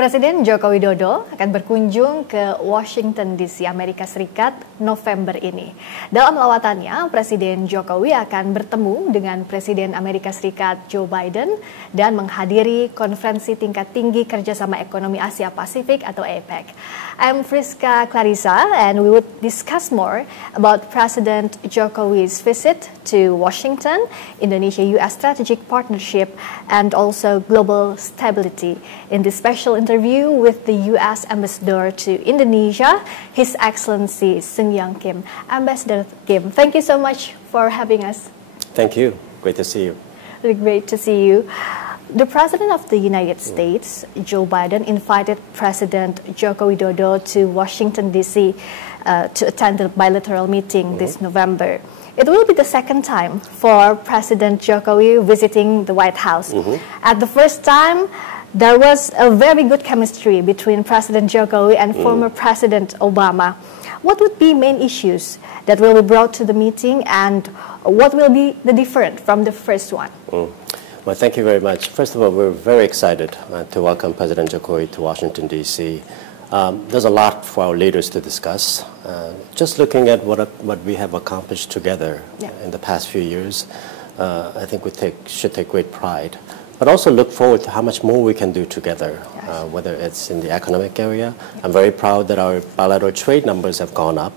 Presiden Joko Widodo akan berkunjung ke Washington DC, Amerika Serikat, November ini. Dalam lawatannya, Presiden Jokowi akan bertemu dengan Presiden Amerika Serikat Joe Biden dan menghadiri konferensi tingkat tinggi kerjasama ekonomi Asia Pasifik atau APEC. I'm Friska Clarissa, and we would discuss more about President Jokowi's visit to Washington, Indonesia-US strategic partnership, and also global stability in this special interview with the U.S. Ambassador to Indonesia, His Excellency Sung Kim. Ambassador Kim, thank you so much for having us. Thank you. Great to see you. Really great to see you. The President of the United States, Joe Biden, invited President Joko Widodo to Washington, D.C. To attend the bilateral meeting this November. It will be the second time for President Jokowi visiting the White House. At the first time, there was a very good chemistry between President Jokowi and former President Obama. What would be main issues that will be brought to the meeting, and what will be the different from the first one? Well, thank you very much. First of all, we're very excited to welcome President Jokowi to Washington, D.C. There's a lot for our leaders to discuss. Just looking at what we have accomplished together in the past few years, I think we should take great pride. But also look forward to how much more we can do together, whether it's in the economic area. I'm very proud that our bilateral trade numbers have gone up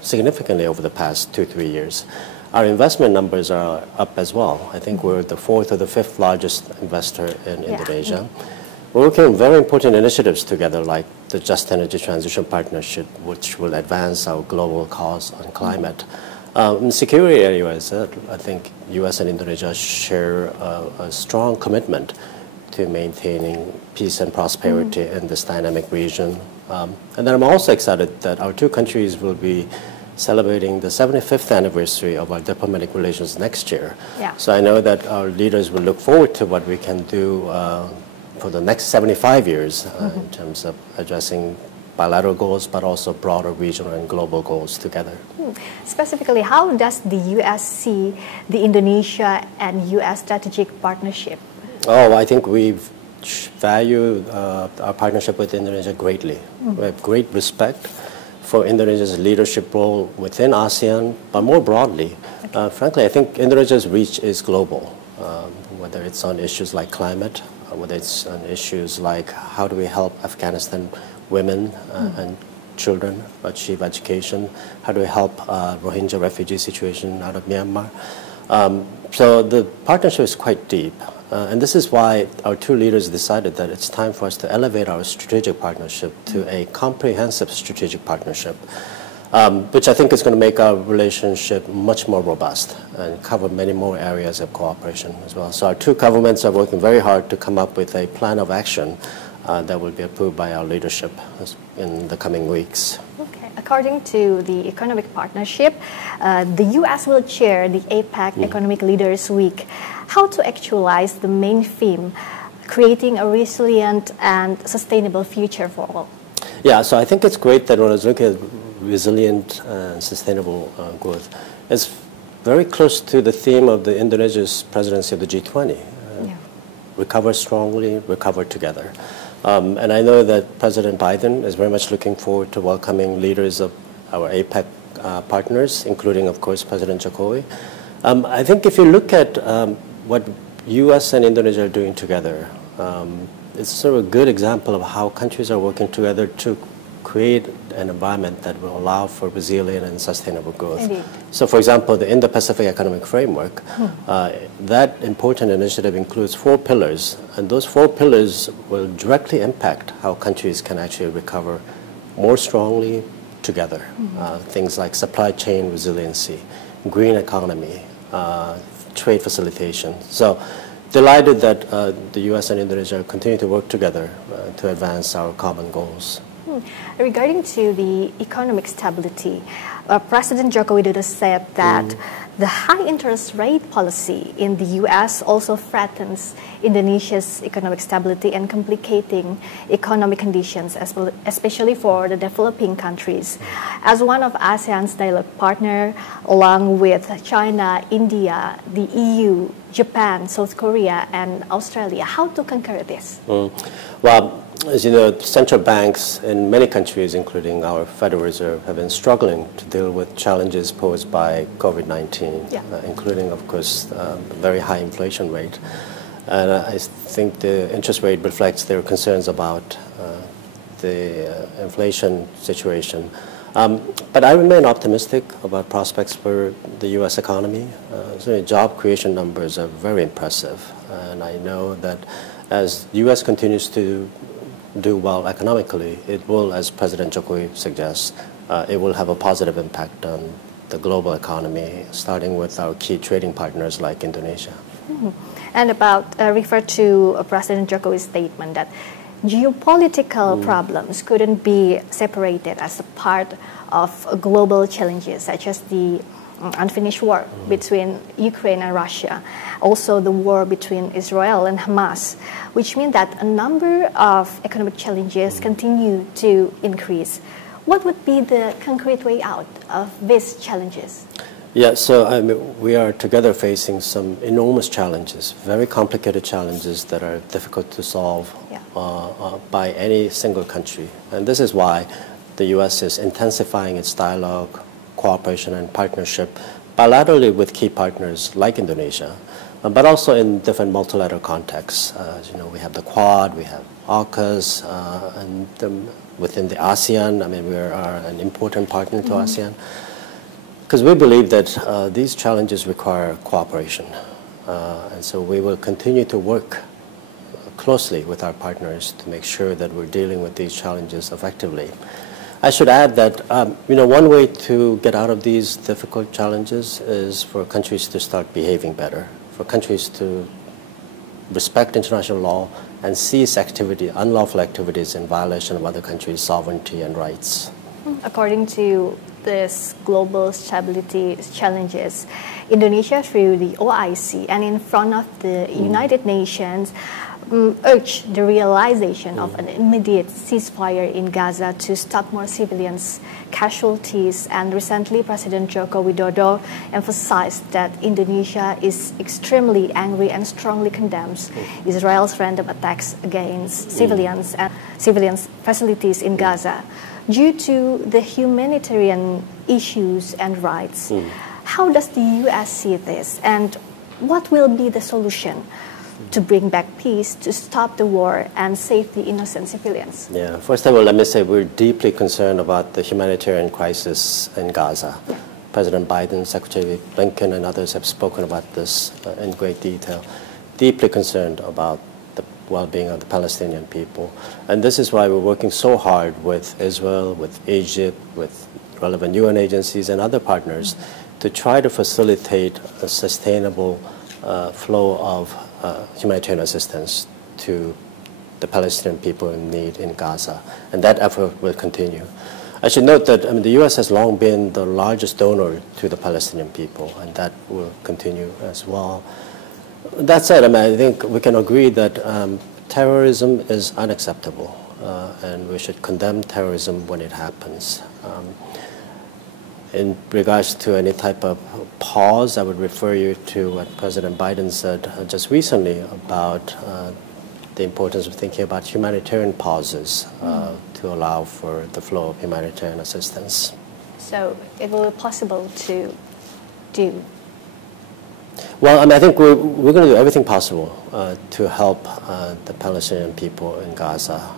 significantly over the past 2-3 years. Our investment numbers are up as well. I think we're the 4th or the 5th largest investor in Indonesia. We're working on very important initiatives together, like the Just Energy Transition Partnership, which will advance our global cause on climate. In security areas, I think U.S. and Indonesia share a strong commitment to maintaining peace and prosperity in this dynamic region. And then I'm also excited that our two countries will be celebrating the 75th anniversary of our diplomatic relations next year. So I know that our leaders will look forward to what we can do for the next 75 years in terms of addressing bilateral goals, but also broader regional and global goals together. Specifically, how does the U.S. see the Indonesia and U.S. strategic partnership? Oh, I think we value our partnership with Indonesia greatly. We have great respect for Indonesia's leadership role within ASEAN, but more broadly, frankly, I think Indonesia's reach is global, whether it's on issues like climate, whether it's on issues like how do we help Afghanistan women and children achieve education, how do we help Rohingya refugee situation out of Myanmar. So the partnership is quite deep, and this is why our two leaders decided that it's time for us to elevate our strategic partnership to a comprehensive strategic partnership, which I think is going to make our relationship much more robust and cover many more areas of cooperation as well. So our two governments are working very hard to come up with a plan of action that will be approved by our leadership in the coming weeks. Okay. According to the economic partnership, the U.S. will chair the APEC Economic Leaders Week. How to actualize the main theme, creating a resilient and sustainable future for all? Yeah, so I think it's great that when I was looking at resilient and sustainable growth, it's very close to the theme of the Indonesia's presidency of the G20. Recover strongly, recover together. And I know that President Biden is very much looking forward to welcoming leaders of our APEC partners, including, of course, President Jokowi. I think if you look at what U.S. and Indonesia are doing together, it's sort of a good example of how countries are working together to create an environment that will allow for resilient and sustainable growth. Indeed. So, for example, the Indo-Pacific Economic Framework, that important initiative includes 4 pillars, and those 4 pillars will directly impact how countries can actually recover more strongly together. Things like supply chain resiliency, green economy, trade facilitation. So, delighted that the U.S. and Indonesia continue to work together to advance our common goals. Regarding to the economic stability, President Joko Widodo said that the high interest rate policy in the U.S. also threatens Indonesia's economic stability and complicating economic conditions, especially for the developing countries. As one of ASEAN's dialogue partner, along with China, India, the EU, Japan, South Korea, and Australia, how to conquer this? Well, As you know, central banks in many countries, including our Federal Reserve, have been struggling to deal with challenges posed by COVID-19, including, of course, the very high inflation rate. And I think the interest rate reflects their concerns about the inflation situation. But I remain optimistic about prospects for the U.S. economy. So job creation numbers are very impressive. And I know that as the U.S. continues to do well economically, it will, as President Joko Widodo suggests, it will have a positive impact on the global economy, starting with our key trading partners like Indonesia. Mm-hmm. And refer to President Joko Widodo's statement that geopolitical problems couldn't be separated as a part of global challenges, such as the unfinished war between Ukraine and Russia, also the war between Israel and Hamas, which means that a number of economic challenges continue to increase. What would be the concrete way out of these challenges? Yeah, so I mean, we are together facing some enormous challenges, very complicated challenges that are difficult to solve by any single country. And this is why the U.S. is intensifying its dialogue, cooperation, and partnership bilaterally with key partners like Indonesia, but also in different multilateral contexts. As you know, we have the Quad, we have AUKUS, and within the ASEAN, I mean, we are an important partner to ASEAN. Because we believe that these challenges require cooperation. And so we will continue to work closely with our partners to make sure that we're dealing with these challenges effectively. I should add that one way to get out of these difficult challenges is for countries to start behaving better, for countries to respect international law and cease unlawful activities in violation of other countries' sovereignty and rights. According to this global stability challenges, Indonesia, through the OIC and in front of the United Nations, urged the realization of an immediate ceasefire in Gaza to stop more civilians' casualties. And recently, President Joko Widodo emphasized that Indonesia is extremely angry and strongly condemns Israel's random attacks against civilians and civilians' facilities in Gaza. Due to the humanitarian issues and rights, how does the U.S. see this, and what will be the solution to bring back peace, to stop the war, and save the innocent civilians? Yeah, first of all, let me say we're deeply concerned about the humanitarian crisis in Gaza. Yeah. President Biden, Secretary Blinken, and others have spoken about this in great detail. Deeply concerned about the well-being of the Palestinian people. And this is why we're working so hard with Israel, with Egypt, with relevant UN agencies and other partners to try to facilitate a sustainable flow of humanitarian assistance to the Palestinian people in need in Gaza. And that effort will continue. I should note that the U.S. has long been the largest donor to the Palestinian people, and that will continue as well. That said, I think we can agree that terrorism is unacceptable, and we should condemn terrorism when it happens. In regards to any type of pause, I would refer you to what President Biden said just recently about the importance of thinking about humanitarian pauses to allow for the flow of humanitarian assistance. So it will be possible to do? Well, I think we're going to do everything possible to help the Palestinian people in Gaza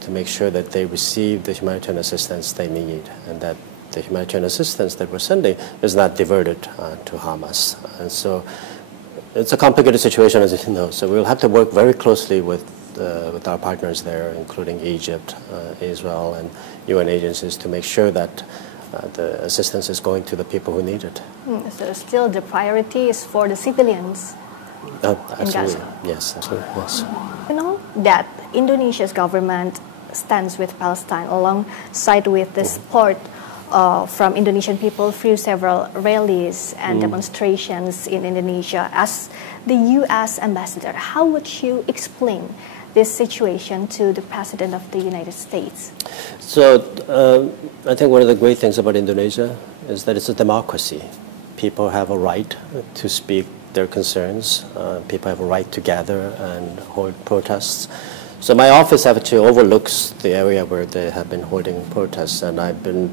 to make sure that they receive the humanitarian assistance they need, and that the humanitarian assistance that we're sending is not diverted to Hamas. And so it's a complicated situation, as you know, so we'll have to work very closely with our partners there, including Egypt, Israel, and UN agencies, to make sure that the assistance is going to the people who need it. So still the priority is for the civilians in Gaza? Yes, absolutely, yes. You know that Indonesia's government stands with Palestine alongside with the support from Indonesian people through several rallies and demonstrations in Indonesia. As the U.S. ambassador, how would you explain this situation to the President of the United States? So I think one of the great things about Indonesia is that it's a democracy. People have a right to speak their concerns. People have a right to gather and hold protests. So my office actually overlooks the area where they have been holding protests, and I've been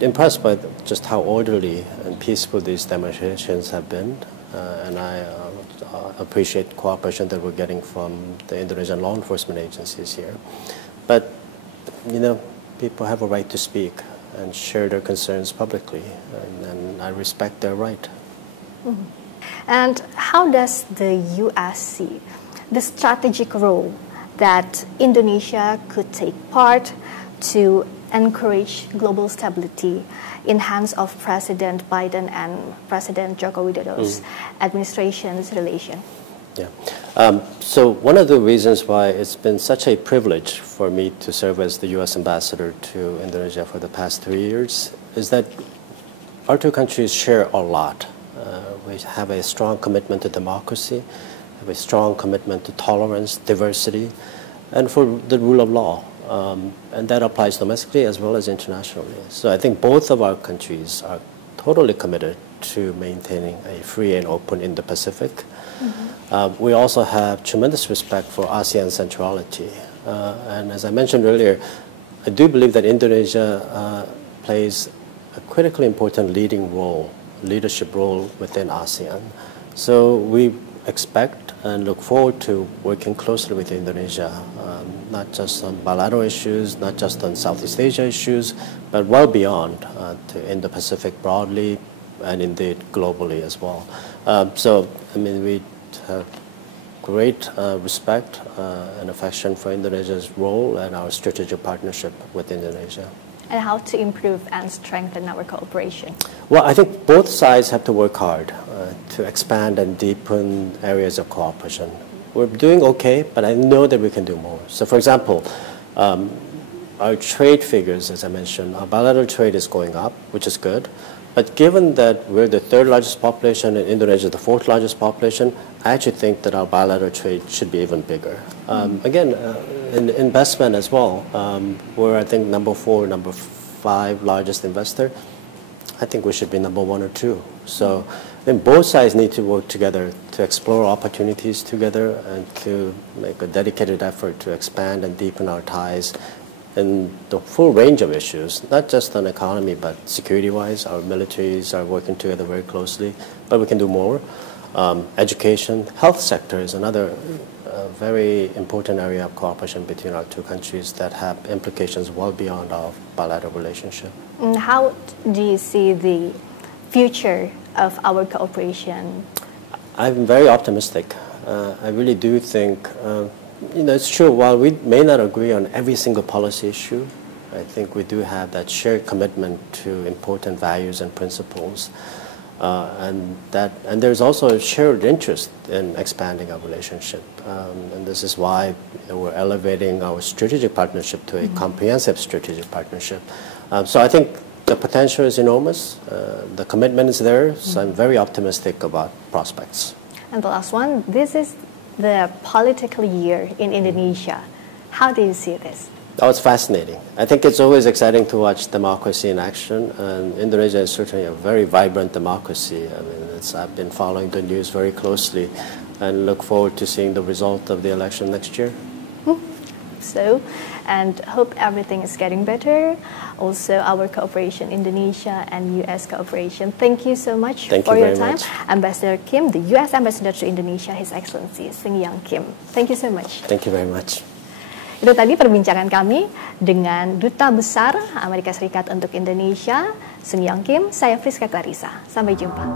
impressed by just how orderly and peaceful these demonstrations have been, and I appreciate cooperation that we're getting from the Indonesian law enforcement agencies here. But, you know, people have a right to speak and share their concerns publicly, and I respect their right. Mm-hmm. And how does the U.S. see the strategic role that Indonesia could take part to encourage global stability in hands of President Biden and President Joko Widodo's administration's relation? Yeah. So one of the reasons why it's been such a privilege for me to serve as the U.S. ambassador to Indonesia for the past 3 years is that our two countries share a lot. We have a strong commitment to democracy, have a strong commitment to tolerance, diversity, and for the rule of law. And that applies domestically as well as internationally. So I think both of our countries are totally committed to maintaining a free and open Indo-Pacific. We also have tremendous respect for ASEAN centrality. And as I mentioned earlier, I do believe that Indonesia plays a critically important leadership role within ASEAN. So we expect and look forward to working closely with Indonesia, not just on bilateral issues, not just on Southeast Asia issues, but well beyond to Indo-Pacific broadly and indeed globally as well. So, I mean, we have great respect and affection for Indonesia's role and our strategic partnership with Indonesia. And how to improve and strengthen our cooperation? Well, I think both sides have to work hard to expand and deepen areas of cooperation. We're doing okay, but I know that we can do more. So, for example, our trade figures, as I mentioned, our bilateral trade is going up, which is good. But given that we're the third largest population and Indonesia is the fourth largest population, I actually think that our bilateral trade should be even bigger. Again, in investment as well, we're, I think, number 4, number 5 largest investor. I think we should be number 1 or 2. So then both sides need to work together to explore opportunities together and to make a dedicated effort to expand and deepen our ties in the full range of issues, not just on economy, but security-wise. Our militaries are working together very closely, but we can do more. Education, health sector is another very important area of cooperation between our two countries that have implications well beyond our bilateral relationship. How do you see the future of our cooperation? I'm very optimistic. I really do think, you know, it's true, while we may not agree on every single policy issue, I think we do have that shared commitment to important values and principles. And there's also a shared interest in expanding our relationship. And this is why we're elevating our strategic partnership to a comprehensive strategic partnership. So I think the potential is enormous. The commitment is there. So I'm very optimistic about prospects. And the last one, this is the political year in Indonesia. How do you see this? Oh, it's fascinating. I think it's always exciting to watch democracy in action, and Indonesia is certainly a very vibrant democracy. I mean, I've been following the news very closely and look forward to seeing the result of the election next year. So, and hope everything is getting better. Also, our cooperation, Indonesia and U.S. cooperation. Thank you so much for your time. Ambassador Kim, the U.S. Ambassador to Indonesia, His Excellency Seung-Yeong Kim. Thank you so much. Thank you very much. Itu tadi perbincangan kami dengan Duta Besar Amerika Serikat untuk Indonesia, Seung-Yeong Kim. Saya Friska Clarissa. Sampai jumpa.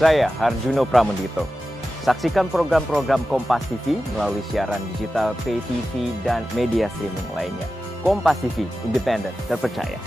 Saya Harjuno Pramendito. Saksikan program-program Kompas TV melalui siaran digital, pay TV, dan media streaming lainnya. Kompas TV, independen, terpercaya.